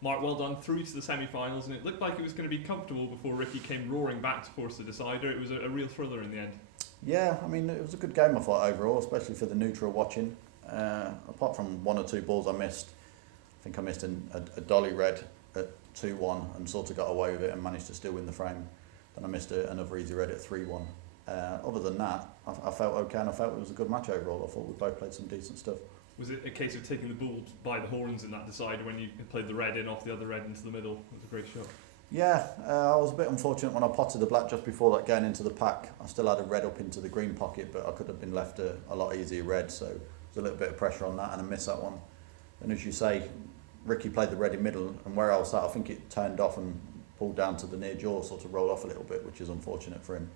Mark, well done, through to the semi-finals, and it looked like it was going to be comfortable before Ricky came roaring back to force the decider. It was a real thriller in the end. Yeah, I mean, it was a good game, I thought, overall, especially for the neutral watching. Apart from one or two balls I missed, I think I missed a dolly red at 2-1 and sort of got away with it and managed to still win the frame. Then I missed another easy red at 3-1. Other than that, I felt okay, and I felt it was a good match overall. I thought we both played some decent stuff. Was it a case of taking the bull by the horns in that decider when you played the red in off the other red into the middle? It was a great shot. Yeah, I was a bit unfortunate when I potted the black just before that going into the pack. I still had a red up into the green pocket, but I could have been left a lot easier red, so there was a little bit of pressure on that and I missed that one. And as you say, Ricky played the red in middle, and where I was sat, I think it turned off and pulled down to the near jaw, sort of rolled off a little bit, which is unfortunate for him,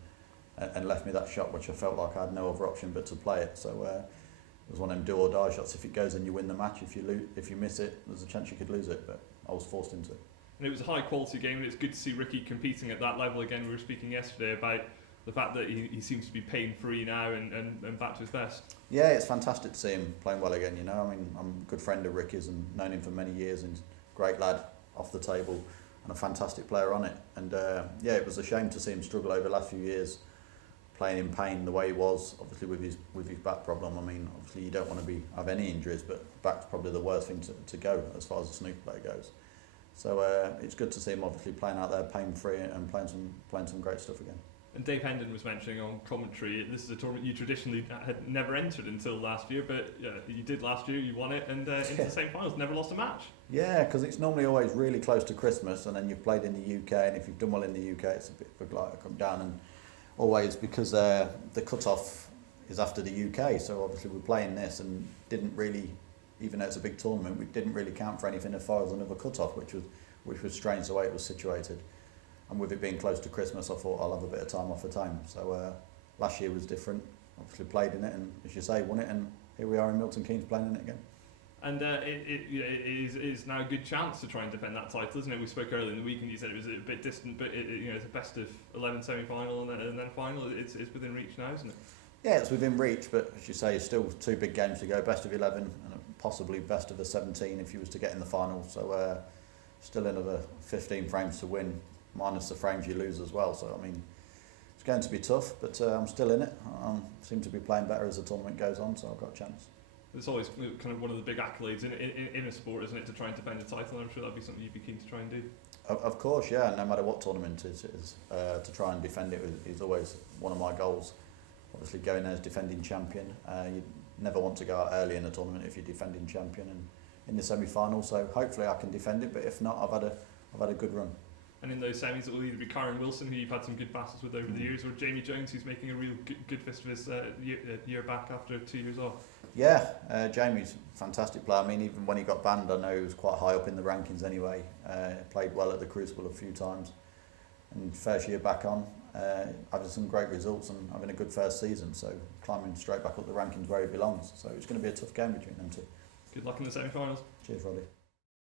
and left me that shot, which I felt like I had no other option but to play it. So it was one of them do or die shots. If it goes in, you win the match. If you miss it, there's a chance you could lose it, but I was forced into it. And it was a high quality game, and it's good to see Ricky competing at that level again. We were speaking yesterday about the fact that he seems to be pain free now and back to his best. Yeah, it's fantastic to see him playing well again, you know. I mean, I'm a good friend of Ricky's and known him for many years, and great lad off the table and a fantastic player on it. And yeah, it was a shame to see him struggle over the last few years, playing in pain the way he was, obviously with his back problem. I mean, obviously you don't want to have any injuries, but back's probably the worst thing to go as far as a snooker player goes. So it's good to see him obviously playing out there pain free and playing some great stuff again. And Dave Hendon was mentioning on commentary, this is a tournament you traditionally had never entered until last year, but you did last year, you won it, and into the semi-finals, never lost a match. Yeah, because it's normally always really close to Christmas, and then you've played in the UK, and if you've done well in the UK, it's a bit of a glide to come down, and always because the cut-off is after the UK, so obviously we're playing this and didn't really, even though it's a big tournament, we didn't really count for anything as far as another cut-off, which was strange the way it was situated. And with it being close to Christmas, I thought I'll have a bit of time off of time. So last year was different. Obviously played in it, and as you say, won it, and here we are in Milton Keynes playing in it again. And it is now a good chance to try and defend that title, isn't it? We spoke earlier in the week, and you said it was a bit distant, but it's a best of 11 semi-final and then final. It's within reach now, isn't it? Yeah, it's within reach, but as you say, it's still two big games to go. Best of 11 and possibly best of the 17 if you was to get in the final. So still another 15 frames to win, minus the frames you lose as well. So I mean, it's going to be tough, but I'm still in it. I seem to be playing better as the tournament goes on, so I've got a chance. It's always kind of one of the big accolades in a sport, isn't it, to try and defend a title? I'm sure that'd be something you'd be keen to try and do. Of course, yeah. No matter what tournament it is, to try and defend it is always one of my goals. Obviously, going there as defending champion, you never want to go out early in a tournament if you're defending champion and in the semi-final. So hopefully, I can defend it. But if not, I've had a good run. And in those semis, it will either be Karen Wilson, who you've had some good battles with over the years, or Jamie Jones, who's making a real good fist of his year back after 2 years off. Yeah, Jamie's a fantastic player. I mean, even when he got banned, I know he was quite high up in the rankings anyway. Played well at the Crucible a few times. And first year back on, having some great results and having a good first season. So climbing straight back up the rankings where he belongs. So it's going to be a tough game between them two. Good luck in the semi-finals. Cheers, Roddy.